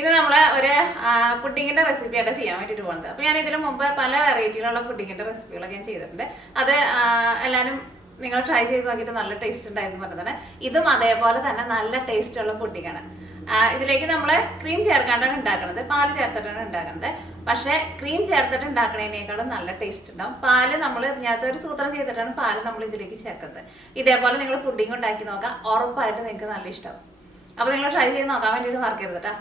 ഇത് നമ്മൾ ഒരു പുഡിങ്ങിന്റെ റെസിപ്പിയായിട്ട് ചെയ്യാൻ വേണ്ടിയിട്ട് പോകുന്നത്. അപ്പോൾ ഞാൻ ഇതിനു മുമ്പ് പല വെറൈറ്റിയിലുള്ള പുഡിങ്ങിന്റെ റെസിപ്പികളൊക്കെ ഞാൻ ചെയ്തിട്ടുണ്ട്. അത് എല്ലാവരും നിങ്ങൾ ട്രൈ ചെയ്ത് നോക്കിയിട്ട് നല്ല ടേസ്റ്റ് ഉണ്ടായിരുന്നു പറഞ്ഞതാണ്. ഇതും അതേപോലെ തന്നെ നല്ല ടേസ്റ്റ് ഉള്ള പുഡിങ്ങാണ്. ഇതിലേക്ക് നമ്മൾ ക്രീം ചേർക്കാണ്ടാണ് ഉണ്ടാക്കുന്നത്, പാല് ചേർത്തിട്ടാണ് ഉണ്ടാക്കുന്നത്. പക്ഷേ ക്രീം ചേർത്തിട്ട് ഉണ്ടാക്കുന്നതിനേക്കാളും നല്ല ടേസ്റ്റ് ഉണ്ടാവും. പാല് നമ്മൾ ഇതിനകത്ത് ഒരു സൂത്രം ചെയ്തിട്ടാണ് പാല് നമ്മൾ ഇതിലേക്ക് ചേർക്കുന്നത്. ഇതേപോലെ നിങ്ങൾ പുഡിങ് ഉണ്ടാക്കി നോക്കാം, ഉറപ്പായിട്ട് നിങ്ങൾക്ക് നല്ല ഇഷ്ടമാവും. അപ്പോൾ നിങ്ങൾ ട്രൈ ചെയ്ത് നോക്കാൻ വേണ്ടിയിട്ട് മറക്കരുത് കേട്ടോ.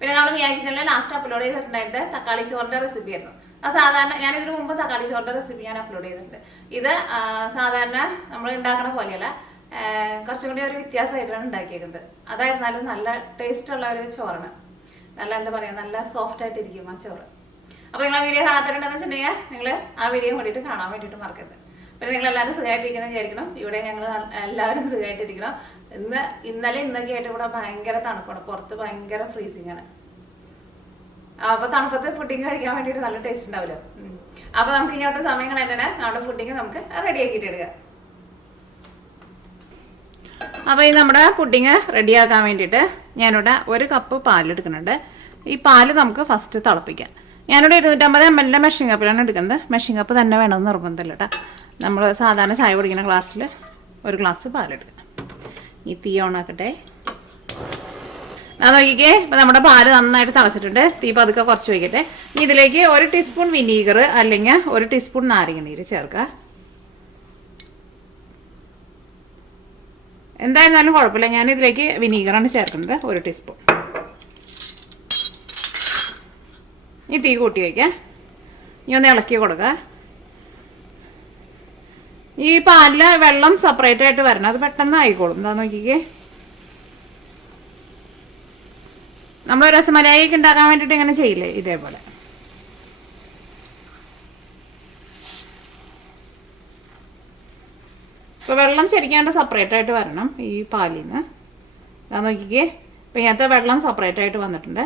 പിന്നെ നമ്മൾ മിയാ കിച്ചണിൽ ലാസ്റ്റ് അപ്ലോഡ് ചെയ്തിട്ടുണ്ടായിരുന്നത് തക്കാളി ചോറിന്റെ റെസിപ്പി ആയിരുന്നു. സാധാരണ ഞാൻ ഇതിനു മുമ്പ് തക്കാളി ചോറിന്റെ റെസിപ്പി ഞാൻ അപ്ലോഡ് ചെയ്തിട്ടുണ്ട്. ഇത് സാധാരണ നമ്മൾ ഉണ്ടാക്കണ പോലെയല്ല, കുറച്ചും കൂടി ഒരു വ്യത്യാസമായിട്ടാണ് ഉണ്ടാക്കിയേക്കുന്നത്. അതായിരുന്നാലും നല്ല ടേസ്റ്റ് ഉള്ള ഒരു ചോറാണ്. നല്ല എന്താ പറയുക, നല്ല സോഫ്റ്റ് ആയിട്ടിരിക്കും ആ ചോറ്. അപ്പോൾ നിങ്ങൾ ആ വീഡിയോ കാണാത്തവരുണ്ടെന്ന് വെച്ചിട്ടുണ്ടെങ്കിൽ നിങ്ങൾ ആ വീഡിയോ കൂടിയിട്ട് കാണാൻ വേണ്ടിയിട്ട് മറക്കരുത്. പിന്നെ നിങ്ങൾ എല്ലാവരും സുഖമായിട്ടിരിക്കുന്നത് വിചാരിക്കണം. ഇവിടെ ഞങ്ങൾ എല്ലാവരും സുഖമായിട്ടിരിക്കണം. ഇന്നലെ ഇന്നൊക്കെ ആയിട്ട് ഇവിടെ ഭയങ്കര തണുപ്പാണ്, പുറത്ത് ഭയങ്കര ഫ്രീസിങ് ആണ്. അപ്പൊ തണുപ്പത്ത് പുഡിങ് കഴിക്കാൻ വേണ്ടിയിട്ട് നല്ല ടേസ്റ്റ് ഉണ്ടാവില്ല. അപ്പൊ നമുക്ക് ഇങ്ങോട്ട് സമയങ്ങൾ തന്നെ നമ്മുടെ പുഡിങ് നമുക്ക് റെഡി ആക്കിയിട്ട് എടുക്കാം. അപ്പോൾ ഈ നമ്മുടെ പുഡിങ് റെഡിയാക്കാൻ വേണ്ടിയിട്ട് ഞാനിവിടെ 1 കപ്പ് പാലെടുക്കുന്നുണ്ട്. ഈ പാല് നമുക്ക് ഫസ്റ്റ് തിളപ്പിക്കാം. ഞാനിവിടെ 250 ml മെഷീൻ കപ്പിലാണ് എടുക്കുന്നത്. മെഷീൻ കപ്പ് തന്നെ വേണമെന്ന് നിർബന്ധമില്ല കേട്ടോ. നമ്മൾ സാധാരണ ചായ കുടിക്കുന്ന ഗ്ലാസ്സിൽ 1 ഗ്ലാസ് പാലെടുക്കണം. ഈ തീ ഓണാക്കട്ടെ. അത് നോക്കിക്കേ, ഇപ്പം നമ്മുടെ പാല് നന്നായിട്ട് തിളച്ചിട്ടുണ്ട്. തീ പതുക്കെ കുറച്ച് വയ്ക്കട്ടെ. ഇതിലേക്ക് 1 ടീസ്പൂൺ വിനീഗർ അല്ലെങ്കിൽ 1 ടീസ്പൂൺ നാരങ്ങ നീര് ചേർക്കുക. എന്തായിരുന്നാലും കുഴപ്പമില്ല, ഞാൻ ഇതിലേക്ക് വിനീഗറാണ് ചേർക്കുന്നത്, 1 ടീസ്പൂൺ. ഈ തീ കൂട്ടി വയ്ക്കാം. ഇനി ഒന്ന് ഇളക്കി കൊടുക്കുക. ഈ പാലിൽ വെള്ളം സെപ്പറേറ്റ് ആയിട്ട് വരണം, അത് പെട്ടെന്ന് ആയിക്കോളും. എന്താ നോക്കിക്കേ, നമ്മൾ രസമലായിക്ക് ഉണ്ടാക്കാൻ വേണ്ടിയിട്ട് ഇങ്ങനെ ചെയ്യില്ലേ, ഇതേപോലെ. ഇപ്പോൾ വെള്ളം ശരിക്കാണ്ട് സെപ്പറേറ്റ് ആയിട്ട് വരണം ഈ പാലിൽ നിന്ന്. അതാ നോക്കിക്കേ, ഇപ്പം ഇങ്ങനത്തെ വെള്ളം സെപ്പറേറ്റ് ആയിട്ട് വന്നിട്ടുണ്ട്.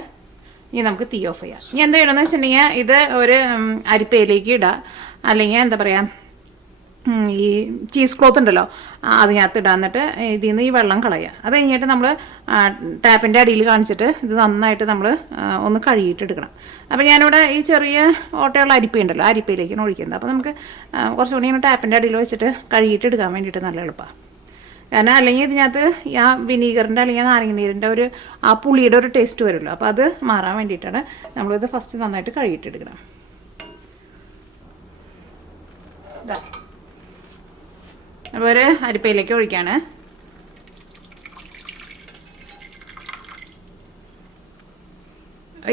ഇനി നമുക്ക് തീ ഓഫ് ചെയ്യാം. ഇനി എന്താ ചെയ്യണമെന്ന് വെച്ചിട്ടുണ്ടെങ്കിൽ ഇത് ഒരു അരിപ്പയിലേക്ക് ഇടാം, അല്ലെങ്കിൽ എന്താ പറയുക, ഈ ചീസ് ക്ലോത്ത് ഉണ്ടല്ലോ അതിനകത്ത് ഇടാൻ. എന്നിട്ട് ഇതിൽ നിന്ന് ഈ വെള്ളം കളയുക. അത് കഴിഞ്ഞിട്ട് നമ്മൾ ടാപ്പിൻ്റെ അടിയിൽ കാണിച്ചിട്ട് ഇത് നന്നായിട്ട് നമ്മൾ ഒന്ന് കഴുകിയിട്ട് എടുക്കണം. അപ്പോൾ ഞാനിവിടെ ഈ ചെറിയ ഓട്ടയുള്ള അരിപ്പയുണ്ടല്ലോ, അരിപ്പയിലേക്കാണ് ഒഴിക്കുന്നത്. അപ്പോൾ നമുക്ക് കുറച്ചുകൂടി ഇങ്ങനെ ടാപ്പിൻ്റെ അടിയിൽ വെച്ചിട്ട് കഴുകിയിട്ട് എടുക്കാൻ വേണ്ടിയിട്ട് നല്ല എളുപ്പമാണ്. കാരണം അല്ലെങ്കിൽ ഇതിനകത്ത് ആ വിനീഗറിൻ്റെ അല്ലെങ്കിൽ നാരങ്ങ നീരിൻ്റെ ആ പുളിയുടെ ഒരു ടേസ്റ്റ് വരുമല്ലോ, അപ്പോൾ അത് മാറാൻ വേണ്ടിയിട്ടാണ് നമ്മളിത് ഫസ്റ്റ് നന്നായിട്ട് കഴുകിയിട്ട് എടുക്കണം. ഇതാ, അപ്പോൾ ഒരു അരിപ്പയിലേക്ക് ഒഴിക്കുകയാണ്.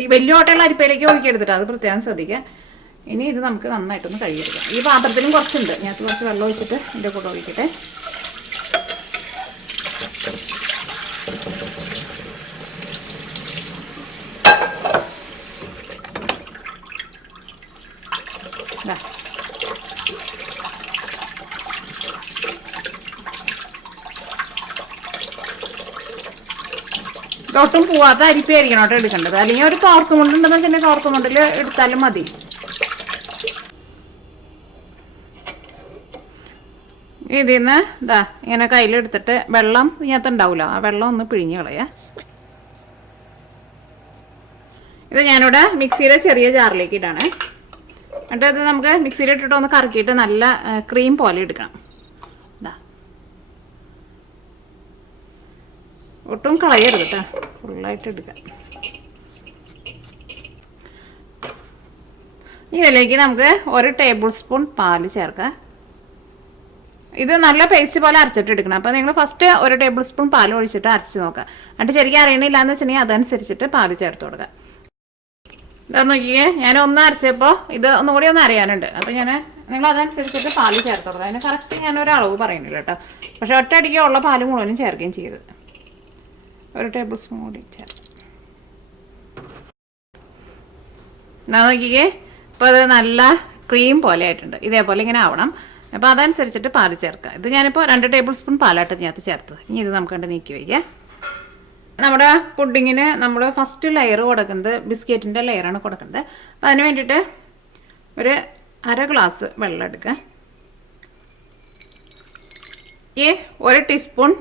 ഈ വലിയ ഓട്ടയുള്ള അരിപ്പയിലേക്ക് ഒഴിക്കെടുത്തിട്ട് അത് പ്രത്യേകം ശ്രദ്ധിക്കുക. ഇനി ഇത് നമുക്ക് നന്നായിട്ടൊന്ന് കഴുകിയെടുക്കാം. ഈ പാത്രത്തിലും കുറച്ചുണ്ട്, ഞാൻ കുറച്ച് വെള്ളം ഒഴിച്ചിട്ട് ഇതിൻ്റെ കൂടെ ഒഴിക്കട്ടെ. ഒട്ടും പോവാത്ത അരിപ്പയായിരിക്കണം കേട്ടോ എടുക്കേണ്ടത്. അല്ലെങ്കിൽ ഒരു തോർത്തുമുണ്ടുണ്ടെന്ന് വെച്ചിട്ടുണ്ടെങ്കിൽ തോർത്തുമുണ്ടിൽ എടുത്താലും മതി. ഇതിൽ നിന്ന് ഇതാ ഇങ്ങനെ കയ്യിലെടുത്തിട്ട് വെള്ളം ഇതിനകത്ത് ഉണ്ടാവില്ല, ആ വെള്ളം ഒന്ന് പിഴിഞ്ഞ് കളയാ. ഇത് ഞാനിവിടെ മിക്സിയുടെ ചെറിയ ജാറിലേക്ക് ഇടാണ്. എന്നിട്ട് ഇത് നമുക്ക് മിക്സിയിലിട്ടിട്ട് ഒന്ന് കറക്കിയിട്ട് നല്ല ക്രീം പോലെ എടുക്കണം. ഇതാ, ഒട്ടും കളയരുത് കേട്ടോ, ഫുള്ളായിട്ട് എടുക്കാം. ഇതിലേക്ക് നമുക്ക് 1 ടേബിൾ സ്പൂൺ പാല് ചേർക്കാം. ഇത് നല്ല പേസ്റ്റ് പോലെ അരച്ചിട്ട് എടുക്കണം. അപ്പോൾ നിങ്ങൾ ഫസ്റ്റ് 1 ടേബിൾ സ്പൂൺ പാൽ ഒഴിച്ചിട്ട് അരച്ച് നോക്കുക. എന്നിട്ട് ശരിക്കും അറിയണില്ല എന്ന് വെച്ചിട്ടുണ്ടെങ്കിൽ അതനുസരിച്ചിട്ട് പാല് ചേർത്ത് കൊടുക്കുക. ഇതാ നോക്കിയേ, ഞാൻ ഒന്ന് അരച്ചപ്പോൾ ഇത് ഒന്നുകൂടി ഒന്ന് അറിയാനുണ്ട്. അപ്പോൾ നിങ്ങൾ അതനുസരിച്ചിട്ട് പാല് ചേർത്ത് കൊടുക്കുക. അതിന് കറക്റ്റ് ഞാനൊരു അളവ് പറയുന്നില്ല കേട്ടോ. പക്ഷെ ഒറ്റയടിക്ക് ഉള്ള പാല് മുഴുവനും ചേർക്കുകയും ചെയ്തത്. 1 ടേബിൾ സ്പൂൺ കൂടി ചേർത്ത്. എന്നാ നോക്കിക്കേ, ഇപ്പോൾ അത് നല്ല ക്രീം പോലെ ആയിട്ടുണ്ട്. ഇതേപോലെ ഇങ്ങനെ ആവണം. അപ്പോൾ അതനുസരിച്ചിട്ട് പാല് ചേർക്കുക. ഇത് ഞാനിപ്പോൾ 2 ടേബിൾ സ്പൂൺ പാലായിട്ട് ഇതിനകത്ത് ചേർത്തത്. ഇനി ഇത് നമുക്ക് കണ്ട് നീക്കി വയ്ക്കാം. നമ്മുടെ പുഡിങ്ങിന് നമ്മൾ ഫസ്റ്റ് ലെയർ കൊടുക്കുന്നത് ബിസ്ക്കറ്റിൻ്റെ ലെയറാണ് കൊടുക്കുന്നത്. അപ്പോൾ അതിന് വേണ്ടിയിട്ട് ഒരു 1/2 ഗ്ലാസ് വെള്ളം എടുക്കുക. 1 ടീസ്പൂൺ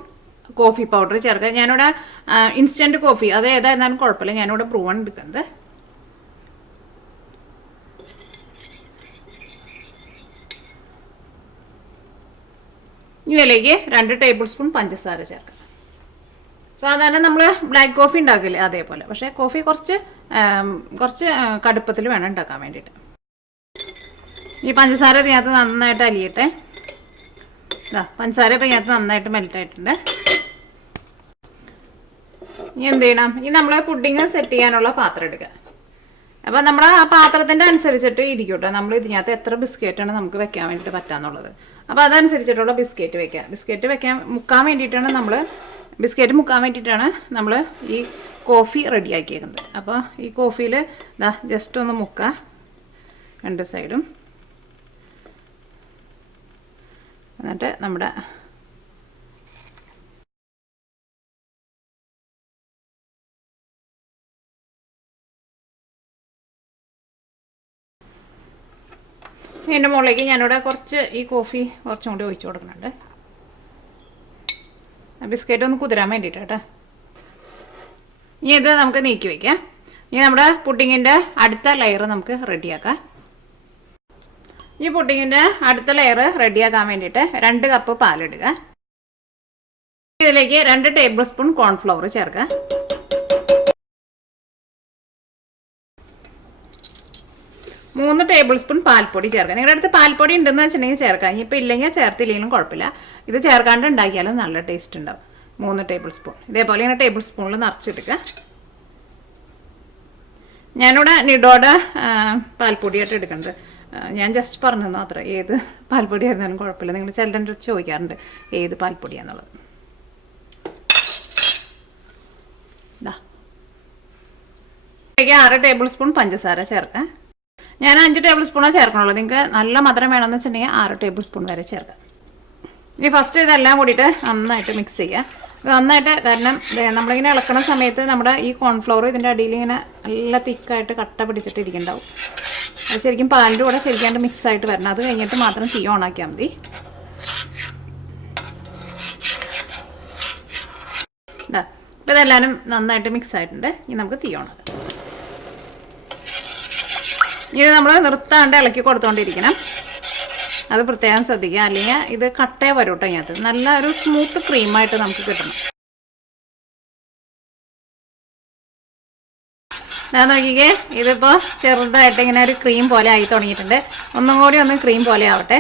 കോഫി പൗഡർ ചേർക്കുക. ഞാനിവിടെ ഇൻസ്റ്റൻറ്റ് കോഫി അത് ഏതായിരുന്നാലും കുഴപ്പമില്ല, ഞാനിവിടെ ബ്രൂവാണ് എടുക്കുന്നത്. ഇതിലേക്ക് 2 ടേബിൾ സ്പൂൺ പഞ്ചസാര ചേർക്കാം. സാധാരണ നമ്മൾ ബ്ലാക്ക് കോഫി ഉണ്ടാക്കില്ലേ അതേപോലെ, പക്ഷേ കോഫി കുറച്ച് കടുപ്പത്തിൽ വേണം ഉണ്ടാക്കാൻ വേണ്ടിയിട്ട്. ഈ പഞ്ചസാര ഇതിനകത്ത് നന്നായിട്ട് അലിയട്ടെ. പഞ്ചസാര ഇപ്പം ഇതിനകത്ത് നന്നായിട്ട് മെൽറ്റായിട്ടുണ്ട്. ഇനി എന്ത് ചെയ്യണം, ഇനി നമ്മൾ പുഡിങ് സെറ്റ് ചെയ്യാനുള്ള പാത്രം എടുക്കുക. അപ്പം നമ്മൾ ആ പാത്രത്തിൻ്റെ അനുസരിച്ചിട്ട് ഇരിക്കും കേട്ടോ, നമ്മൾ ഇതിനകത്ത് എത്ര ബിസ്ക്കറ്റാണ് നമുക്ക് വെക്കാൻ വേണ്ടിയിട്ട് പറ്റാന്നുള്ളത്. അപ്പോൾ അതനുസരിച്ചിട്ടുള്ള ബിസ്ക്കറ്റ് വെക്കുക. ബിസ്ക്കറ്റ് മുക്കാൻ വേണ്ടിയിട്ടാണ് നമ്മൾ ഈ കോഫി റെഡിയാക്കിയേക്കുന്നത്. അപ്പോൾ ഈ കോഫിയിൽ ജസ്റ്റ് ഒന്ന് മുക്കുക 2 സൈഡും. എന്നിട്ട് നമ്മുടെ ഇതിൻ്റെ മുകളിലേക്ക് ഞാനിവിടെ കുറച്ച് ഈ കോഫി കുറച്ചും കൂടി ഒഴിച്ചു കൊടുക്കുന്നുണ്ട്. ബിസ്ക്കറ്റ് ഒന്ന് കുതിരാൻ വേണ്ടിയിട്ട് കേട്ടോ. ഇനി ഇത് നമുക്ക് നീക്കി വയ്ക്കാം. ഇനി നമ്മുടെ പുഡിങ്ങിൻ്റെ അടുത്ത ലെയർ നമുക്ക് റെഡിയാക്കാം. ഈ പുഡിങ്ങിൻ്റെ അടുത്ത ലെയർ റെഡിയാക്കാൻ വേണ്ടിയിട്ട് 2 കപ്പ് പാലിടുക. ഇതിലേക്ക് 2 ടേബിൾ സ്പൂൺ കോൺഫ്ലവർ ചേർക്കുക. 3 ടേബിൾ സ്പൂൺ പാൽപ്പൊടി ചേർക്കുക. നിങ്ങളുടെ അടുത്ത് പാൽപ്പൊടി ഉണ്ടെന്ന് വെച്ചിട്ടുണ്ടെങ്കിൽ ചേർക്കാം. ഇനിയിപ്പോൾ ഇല്ലെങ്കിൽ ചേർത്തില്ലെങ്കിലും കുഴപ്പമില്ല. ഇത് ചേർക്കാണ്ട് ഉണ്ടാക്കിയാലും നല്ല ടേസ്റ്റ് ഉണ്ടാവും. 3 ടേബിൾ സ്പൂൺ ഇതേപോലെ ഇങ്ങനെ ടേബിൾ സ്പൂണിൽ നിറച്ചെടുക്കുക. ഞാനിവിടെ നിഡോയുടെ പാൽപ്പൊടിയായിട്ട് എടുക്കുന്നത്. ഞാൻ ജസ്റ്റ് പറഞ്ഞു മാത്രമേ, ഏത് പാൽപ്പൊടി ആയിരുന്നാലും കുഴപ്പമില്ല. നിങ്ങൾ ചിലരുടെ അടുത്ത് ചോദിക്കാറുണ്ട് ഏത് പാൽപ്പൊടിയാന്നുള്ളത്. 6 ടേബിൾ സ്പൂൺ പഞ്ചസാര ചേർക്കാം. ഞാൻ 5 ടേബിൾ സ്പൂണാണ് ചേർക്കണുള്ളൂ. നിങ്ങൾക്ക് നല്ല മധുരം വേണമെന്ന് വെച്ചിട്ടുണ്ടെങ്കിൽ 6 ടേബിൾ സ്പൂൺ വരെ ചേർക്കാം. ഇനി ഫസ്റ്റ് ഇതെല്ലാം കൂടിയിട്ട് നന്നായിട്ട് മിക്സ് ചെയ്യുക. നന്നായിട്ട്, കാരണം നമ്മളിങ്ങനെ ഇളക്കണ സമയത്ത് നമ്മുടെ ഈ കോൺഫ്ലവർ ഇതിൻ്റെ അടിയിൽ ഇങ്ങനെ നല്ല തിക്കായിട്ട് കട്ട പിടിച്ചിട്ട് ഇരിക്കുന്നുണ്ടാവും. അത് ശരിക്കും പാലിൻ്റെ കൂടെ ശരിക്കാണ്ട് മിക്സ് ആയിട്ട് വരണം. അത് കഴിഞ്ഞിട്ട് മാത്രം തീ ഓണാക്കിയാൽ മതി. ഇപ്പോൾ ഇതെല്ലാവരും നന്നായിട്ട് മിക്സ് ആയിട്ടുണ്ട്. ഇനി നമുക്ക് തീ ഓണാക്കാം. ഇത് നമ്മൾ നിർത്താണ്ട് ഇളക്കി കൊടുത്തുകൊണ്ടിരിക്കണം. അത് പ്രത്യേകം ശ്രദ്ധിക്കുക, അല്ലെങ്കിൽ ഇത് കട്ടേ വരും കേട്ടോ. ഇതിനകത്ത് നല്ല ഒരു സ്മൂത്ത് ക്രീമായിട്ട് നമുക്ക് കിട്ടണം. ഞാൻ നോക്കിക്കേ, ഇതിപ്പോൾ ചെറുതായിട്ട് ഇങ്ങനെ ഒരു ക്രീം പോലെ ആയി തുടങ്ങിയിട്ടുണ്ട്. ഒന്നും കൂടി ഒന്ന് ക്രീം പോലെ ആവട്ടെ.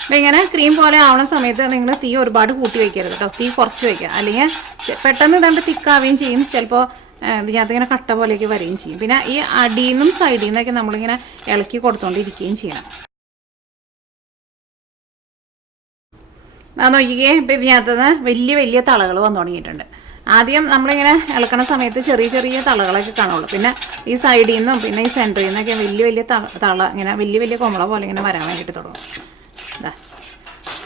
അപ്പം ഇങ്ങനെ ക്രീം പോലെ ആവുന്ന സമയത്ത് നിങ്ങൾ തീ ഒരുപാട് കൂട്ടി വയ്ക്കരുത് കേട്ടോ. തീ കുറച്ച് വയ്ക്കുക, അല്ലെങ്കിൽ പെട്ടെന്ന് ഇതാണ്ട് തിക്കാവുകയും ചെയ്യും. ചിലപ്പോൾ ഇതിനകത്ത് ഇങ്ങനെ കട്ട പോലെയൊക്കെ വരികയും ചെയ്യും. പിന്നെ ഈ അടിയിൽ നിന്നും സൈഡിൽ നിന്നൊക്കെ നമ്മളിങ്ങനെ ഇളക്കി കൊടുത്തുകൊണ്ടിരിക്കുകയും ചെയ്യണം. അത് നോക്കിക്കേ, ഇപ്പം ഇതിനകത്തുനിന്ന് വലിയ വലിയ തളകൾ വന്നു തുടങ്ങിയിട്ടുണ്ട്. ആദ്യം നമ്മളിങ്ങനെ ഇളക്കണ സമയത്ത് ചെറിയ ചെറിയ തളകളൊക്കെ കാണുള്ളൂ. പിന്നെ ഈ സൈഡിൽ നിന്നും പിന്നെ ഈ സെൻറ്ററിൽ നിന്നൊക്കെ വലിയ വലിയ തള ഇങ്ങനെ വലിയ വലിയ കുമ്പള പോലെ ഇങ്ങനെ വരാൻ വേണ്ടിയിട്ട് തുടങ്ങും.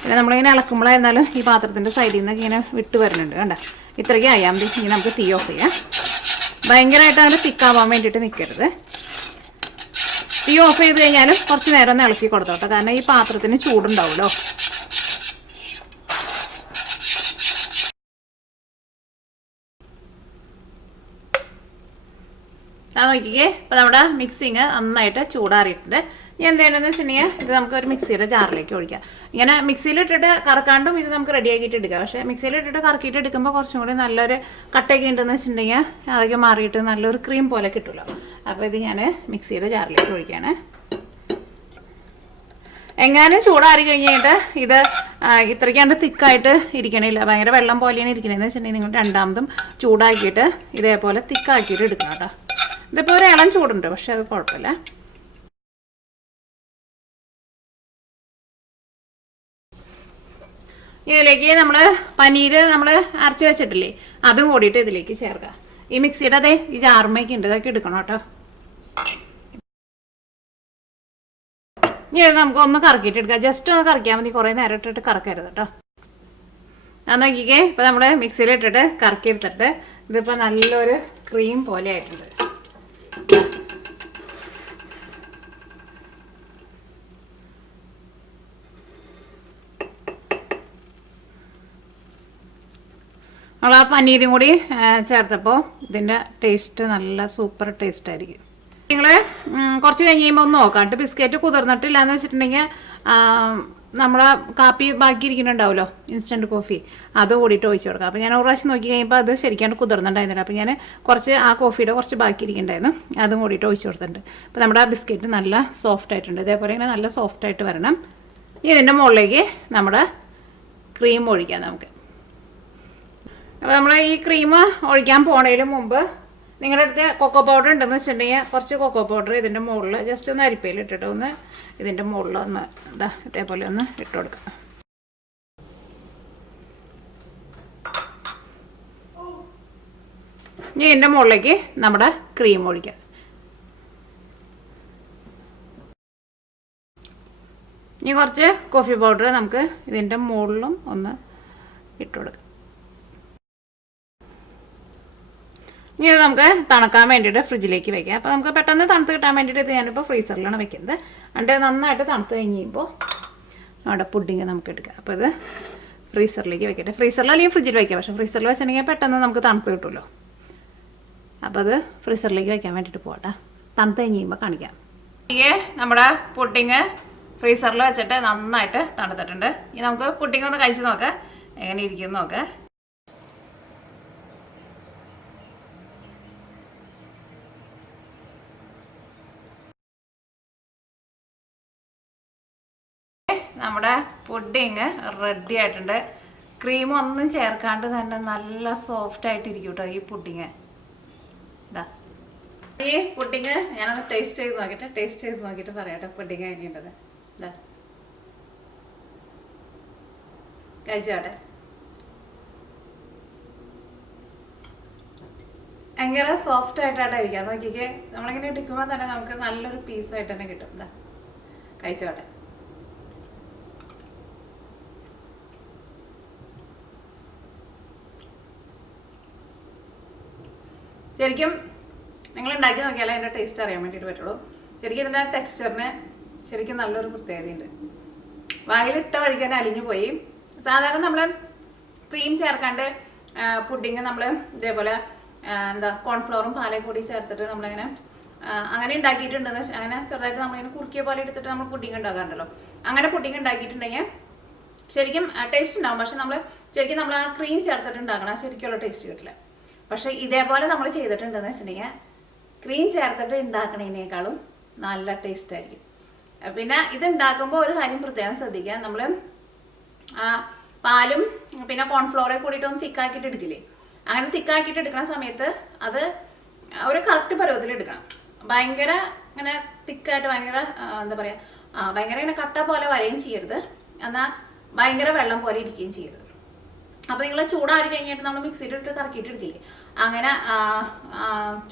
പിന്നെ നമ്മളിങ്ങനെ ഇളക്കുമ്പോഴായിരുന്നാലും ഈ പാത്രത്തിൻ്റെ സൈഡിൽ നിന്നൊക്കെ ഇങ്ങനെ വിട്ട് വരുന്നുണ്ട്. കണ്ട, ഇത്രയ്ക്ക് ആയാൽ മതി. ഇനി നമുക്ക് തീ ഓഫ് ചെയ്യാം. ഭയങ്കരമായിട്ട് അങ്ങനെ തിക്കാവാൻ വേണ്ടിയിട്ട് നിൽക്കരുത്. തീ ഓഫ് ചെയ്ത് കഴിഞ്ഞാലും കുറച്ച് നേരം ഒന്ന് ഇളക്കി കൊടുത്തോട്ടെ, കാരണം ഈ പാത്രത്തിന് ചൂടുണ്ടാവുമല്ലോ. അത് നോക്കിക്കേ, ഇപ്പോൾ നമ്മുടെ മിക്സിങ് നന്നായിട്ട് ചൂടാറിയിട്ടുണ്ട്. ഇനി എന്തെയ്യണമെന്ന് വെച്ചിട്ടുണ്ടെങ്കിൽ ഇത് നമുക്ക് ഒരു മിക്സിയുടെ ജാറിലേക്ക് ഒഴിക്കാം. ഇങ്ങനെ മിക്സിയിലിട്ടിട്ട് കറക്കാണ്ടും ഇത് നമുക്ക് റെഡിയാക്കിയിട്ട് എടുക്കാം. പക്ഷേ മിക്സിയിലിട്ടിട്ട് കറക്കിയിട്ട് എടുക്കുമ്പോൾ കുറച്ചും കൂടി നല്ലൊരു കട്ടയൊക്കെ ഉണ്ടെന്ന് വെച്ചിട്ടുണ്ടെങ്കിൽ അതൊക്കെ മാറിയിട്ട് നല്ലൊരു ക്രീം പോലെ കിട്ടുമല്ലോ. അപ്പോൾ ഇത് ഞാൻ മിക്സിയുടെ ജാറിലേക്ക് ഒഴിക്കുകയാണ്. എങ്ങാനും ചൂടാറി കഴിഞ്ഞിട്ട് ഇത് ഇത്രയ്ക്കാണ്ട് തിക്കായിട്ട് ഇരിക്കണില്ല, ഭയങ്കര വെള്ളം പോലെയാണ് ഇരിക്കണതെന്ന് വെച്ചിട്ടുണ്ടെങ്കിൽ നിങ്ങൾ രണ്ടാമതും ചൂടാക്കിയിട്ട് ഇതേപോലെ തിക്കാക്കിയിട്ട് എടുക്കാം കേട്ടോ. ഇതിപ്പോൾ ഒരു ഇളം ചൂടുണ്ട്, പക്ഷെ അത് കുഴപ്പമില്ല. ഇതിലേക്ക് നമ്മൾ പനീര് നമ്മൾ അരച്ച് വെച്ചിട്ടില്ലേ, അതും കൂടിയിട്ട് ഇതിലേക്ക് ചേർക്കാം. ഈ മിക്സിയുടെ അതേ ഈ ജാർമയൊക്കെ ഉണ്ട്, ഇതൊക്കെ എടുക്കണം കേട്ടോ. ഇനി ഇത് നമുക്ക് ഒന്ന് കറക്കിയിട്ട് എടുക്കാം. ജസ്റ്റ് ഒന്ന് കറക്കിയാൽ മതി, കുറേ നേരം ഇട്ടിട്ട് കറക്കരുത് കേട്ടോ. അത് നോക്കിക്കേ, ഇപ്പോൾ നമ്മൾ മിക്സിയിലിട്ടിട്ട് കറക്കി എടുത്തിട്ട് ഇതിപ്പോൾ നല്ലൊരു ക്രീം പോലെ ആയിട്ടുണ്ട്. നമ്മൾ ആ പനീരും കൂടി ചേർത്തപ്പോൾ ഇതിൻ്റെ ടേസ്റ്റ് നല്ല സൂപ്പർ ടേസ്റ്റ് ആയിരിക്കും. നിങ്ങൾ കുറച്ച് കഴിഞ്ഞ് കഴിയുമ്പോൾ ഒന്ന് നോക്കാം. ബിസ്ക്കറ്റ് കുതിർന്നിട്ടില്ല എന്ന് വെച്ചിട്ടുണ്ടെങ്കിൽ നമ്മളെ കാപ്പി ബാക്കി ഇരിക്കുന്നുണ്ടാവുമല്ലോ, ഇൻസ്റ്റൻറ്റ് കോഫി, അത് കൂടിയിട്ട് ഒഴിച്ച് കൊടുക്കാം. അപ്പോൾ ഞാൻ ഒരു പ്രാവശ്യം നോക്കി കഴിയുമ്പോൾ അത് ശരിക്കും കുതിർന്നുണ്ടായിരുന്നില്ല. അപ്പോൾ ഞാൻ കുറച്ച് ആ കോഫിയുടെ കുറച്ച് ബാക്കി ഇരിക്കുന്നുണ്ടായിരുന്നു, അതും കൂടിയിട്ട് ഒഴിച്ച് കൊടുത്തിട്ടുണ്ട്. അപ്പോൾ നമ്മുടെ ആ ബിസ്ക്കറ്റ് നല്ല സോഫ്റ്റ് ആയിട്ടുണ്ട്. ഇതേപോലെ ഇങ്ങനെ നല്ല സോഫ്റ്റ് ആയിട്ട് വരണം. ഇതിൻ്റെ മുകളിലേക്ക് നമ്മുടെ ക്രീം ഒഴിക്കാം നമുക്ക്. അപ്പോൾ നമ്മൾ ഈ ക്രീം ഒഴിക്കാൻ പോണതിന് മുമ്പ് നിങ്ങളുടെ അടുത്ത് കൊക്കോ പൗഡർ ഉണ്ടെന്ന് വെച്ചിട്ടുണ്ടെങ്കിൽ കുറച്ച് കൊക്കോ പൗഡർ ഇതിൻ്റെ മുകളിൽ ജസ്റ്റ് ഒന്ന് അരിപ്പയിൽ ഇട്ടിട്ട് ഒന്ന് ഇതിൻ്റെ മുകളിൽ ഒന്ന് ഇതേപോലെ ഒന്ന് ഇട്ട് കൊടുക്കുക. ഇനി ഇതിൻ്റെ മുകളിലേക്ക് നമ്മുടെ ക്രീം ഒഴിക്കാം. ഇനി കുറച്ച് കോഫി പൗഡർ നമുക്ക് ഇതിൻ്റെ മുകളിലും ഒന്ന് ഇട്ട് കൊടുക്കാം. ഇനി ഇത് നമുക്ക് തണുക്കാൻ വേണ്ടിയിട്ട് ഫ്രിഡ്ജിലേക്ക് വെക്കാം. അപ്പോൾ നമുക്ക് പെട്ടെന്ന് തണുത്ത് കിട്ടാൻ വേണ്ടിയിട്ട് ഇത് ഞാനിപ്പോൾ ഫ്രീസറിലാണ് വെക്കുന്നത്. എന്നിട്ട് നന്നായിട്ട് തണുത്ത് കഴിയുമ്പോൾ നമ്മുടെ പുഡിങ് നമുക്ക് എടുക്കാം. അപ്പോൾ ഇത് ഫ്രീസറിലേക്ക് വെക്കട്ടെ. ഫ്രീസറിൽ അല്ലെങ്കിൽ ഫ്രിഡ്ജിൽ വയ്ക്കാം. പക്ഷേ ഫ്രീസറിൽ വെച്ചിട്ടുണ്ടെങ്കിൽ പെട്ടെന്ന് നമുക്ക് തണുത്ത് കിട്ടുമല്ലോ. അപ്പോൾ അത് ഫ്രീസറിലേക്ക് വെക്കാൻ വേണ്ടിയിട്ട് പോകട്ടെ. തണുത്ത് കഴിയുമ്പോൾ കാണിക്കാം. ഇനി നമ്മുടെ പുഡിങ് ഫ്രീസറിൽ വെച്ചിട്ട് നന്നായിട്ട് തണുത്തിട്ടുണ്ട്. ഇനി നമുക്ക് പുഡിങ് ഒന്ന് കഴിച്ച് നോക്കാം എങ്ങനെ ഇരിക്കും നോക്കാം. നമ്മുടെ പുഡിങ് റെഡി ആയിട്ടുണ്ട്. ക്രീമൊന്നും ചേർക്കാണ്ട് തന്നെ നല്ല സോഫ്റ്റ് ആയിട്ടിരിക്കും കേട്ടോ ഈ പുഡിങ്. ഇതാ ഈ പുഡിങ് ഞാനൊന്ന് ടേസ്റ്റ് ചെയ്ത് നോക്കിയിട്ട് പറയാട്ടെ പുഡിങ് എങ്ങനെയുണ്ടത്. ഇതാ കഴിച്ചോട്ടെ. ഭയങ്കര സോഫ്റ്റ് ആയിട്ടാണ് ഇരിക്കുക. നോക്കിക്കേ, നമ്മളിങ്ങനെ ഇടിക്കുമ്പോൾ തന്നെ നമുക്ക് നല്ലൊരു പീസായിട്ട് തന്നെ കിട്ടും. ഇതാ കഴിച്ചോട്ടെ. ശരിക്കും നിങ്ങൾ ഉണ്ടാക്കി നോക്കിയാലേ അതിൻ്റെ ടേസ്റ്റ് അറിയാൻ വേണ്ടിയിട്ട് പറ്റുള്ളൂ. ശരിക്കും ഇതിൻ്റെ ടെക്സ്ചറിന് ശരിക്കും നല്ലൊരു പ്രത്യേകതയുണ്ട്. വായിലിട്ട വഴിക്കാൻ അലിഞ്ഞു പോയി. സാധാരണ നമ്മൾ ക്രീം ചേർക്കാണ്ട് പുഡിങ് നമ്മൾ ഇതേപോലെ കോൺഫ്ലവറും പാലും കൂടി ചേർത്തിട്ട് നമ്മളിങ്ങനെ അങ്ങനെ ഉണ്ടാക്കിയിട്ടുണ്ടെന്ന് വെച്ചാൽ അങ്ങനെ ചെറുതായിട്ട് നമ്മളിങ്ങനെ കുറുക്കിയ പോലെ എടുത്തിട്ട് നമ്മൾ പുഡിങ് ഉണ്ടാക്കാറുണ്ടല്ലോ. അങ്ങനെ പുഡിങ് ഉണ്ടാക്കിയിട്ടുണ്ടെങ്കിൽ ശരിക്കും ടേസ്റ്റ് ഉണ്ടാവും. പക്ഷെ ശരിക്കും നമ്മൾ ആ ക്രീം ചേർത്തിട്ട് ഉണ്ടാക്കണം, ശരിക്കുള്ള ടേസ്റ്റ് കിട്ടില്ല. പക്ഷെ ഇതേപോലെ നമ്മൾ ചെയ്തിട്ടുണ്ടെന്ന് വെച്ചിട്ടുണ്ടെങ്കിൽ ക്രീം ചേർത്തിട്ട് ഉണ്ടാക്കണതിനേക്കാളും നല്ല ടേസ്റ്റ് ആയിരിക്കും. പിന്നെ ഇത് ഉണ്ടാക്കുമ്പോൾ ഒരു കാര്യം പ്രത്യേകം ശ്രദ്ധിക്കുക. നമ്മൾ പാലും പിന്നെ കോൺഫ്ലോറെ കൂടിയിട്ട് ഒന്ന് തിക്കാക്കിയിട്ട് എടുക്കില്ലേ, അങ്ങനെ തിക്കാക്കിയിട്ട് എടുക്കുന്ന സമയത്ത് അത് ഒരു കറക്റ്റ് പരുവത്തിൽ എടുക്കണം. ഭയങ്കര ഇങ്ങനെ തിക്കായിട്ട് ഭയങ്കര എന്താ പറയുക ഭയങ്കര ഇങ്ങനെ കട്ട പോലെ വരെയും ചെയ്യരുത്, എന്നാൽ ഭയങ്കര വെള്ളം പോലെ ഇരിക്കുകയും ചെയ്യരുത്. അപ്പോൾ നിങ്ങൾ ചൂടാറി കഴിഞ്ഞിട്ട് നമ്മൾ മിക്സിയിലിട്ട് കറക്കിയിട്ട് എടുക്കില്ലേ, അങ്ങനെ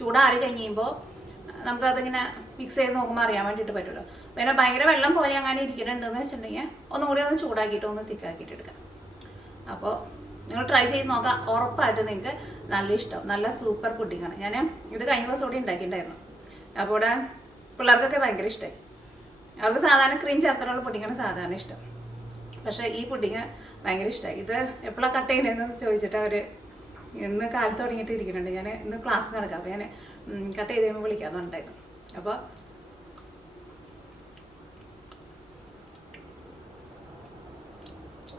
ചൂടാറി കഴിയുമ്പോൾ നമുക്കതിങ്ങനെ മിക്സ് ചെയ്ത് നോക്കുമ്പോൾ അറിയാൻ വേണ്ടിയിട്ട് പറ്റുമല്ലോ. പിന്നെ ഭയങ്കര വെള്ളം പോലെ അങ്ങനെ ഇരിക്കുന്നുണ്ടെന്ന് വെച്ചിട്ടുണ്ടെങ്കിൽ ഒന്നും കൂടി ഒന്ന് ചൂടാക്കിയിട്ട് ഒന്ന് തിക്കാക്കിയിട്ട് എടുക്കാം. അപ്പോൾ നിങ്ങൾ ട്രൈ ചെയ്ത് നോക്കാം, ഉറപ്പായിട്ട് നിങ്ങൾക്ക് നല്ല ഇഷ്ടം. നല്ല സൂപ്പർ പുഡിങ്ങാണ്. ഞാൻ ഇത് കഴിഞ്ഞ ദിവസം കൂടി ഉണ്ടാക്കിയിട്ടുണ്ടായിരുന്നു. അപ്പോൾ ഇവിടെ പിള്ളേർക്കൊക്കെ ഭയങ്കര ഇഷ്ടമായി. അവർക്ക് സാധാരണ ക്രീം ചേർത്തിട്ടുള്ള പുഡിങ്ങാണ് സാധാരണ ഇഷ്ടം. പക്ഷേ ഈ പുഡിങ് ഭയങ്കര ഇഷ്ടമായി. ഇത് എപ്പോഴാണ് കട്ട് ചെയ്യുന്നതെന്ന് ചോദിച്ചിട്ട് അവർ ഇന്ന് കാലത്ത് തുടങ്ങിയിട്ട് ഇരിക്കുന്നുണ്ട്. ഞാൻ ഇന്ന് ക്ലാസ് നടക്കാം, അപ്പോൾ ഞാൻ കട്ട് ചെയ്ത് കഴിയുമ്പോൾ വിളിക്കാമെന്നുണ്ടായിരുന്നു. അപ്പോൾ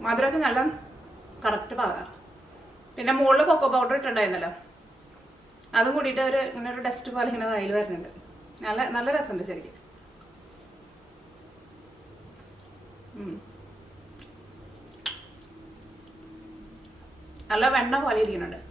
മധുരമൊക്കെ നല്ല കറക്റ്റ് പാകാം. പിന്നെ മുകളിൽ കൊക്കോ പൗഡർ ഇട്ടുണ്ടായിരുന്നല്ലോ, അതും കൂടിയിട്ട് ഇങ്ങനെ ഒരു ഡസ്റ്റ് പോലെ ഇങ്ങനെ വായിൽ വരുന്നുണ്ട്. നല്ല രസമുണ്ട് ശരിക്കും. നല്ല വെണ്ണ പോലെ ഇരിക്കുന്നുണ്ട്.